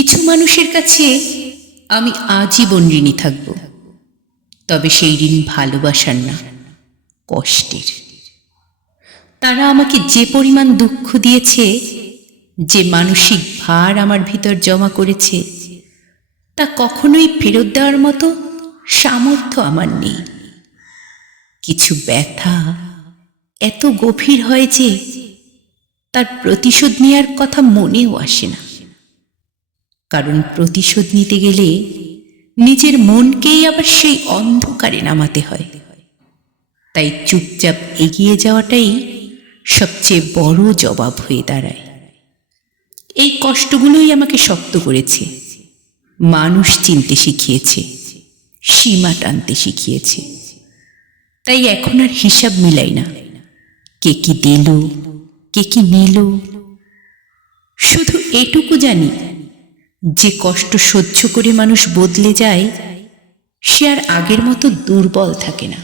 কিছু মানুষের কাছে আমি আজীবন ঋণী থাকব, তবে সেই ঋণ ভালোবাসার না, কষ্টের। তারা আমাকে যে পরিমাণ দুঃখ দিয়েছে, যে মানসিক ভার আমার ভিতর জমা করেছে, তা কখনোই ফেরত দেওয়ার মতো সামর্থ্য আমার নেই। কিছু ব্যথা এত গভীর হয় যে তার প্রতিশোধ নেওয়ার কথা মনেও আসে না, কারণ প্রতিশোধ নিতে গেলে নিজের মনকেই আবার সেই অন্ধকারে নামাতে হয়। তাই চুপচাপ এগিয়ে যাওয়াটাই সবচেয়ে বড় জবাব হয়ে দাঁড়ায়। এই কষ্টগুলোই আমাকে শক্ত করেছে, মানুষ চিনতে শিখিয়েছে, সীমা টানতে শিখিয়েছে। তাই এখন আর হিসাব মিলাই না, কে কি দিল, কে কি নিল। শুধু এটুকু জানি, যে কষ্ট সহ্য করে মানুষ বদলে যায়, সে আর আগের মতো দুর্বল থাকে না।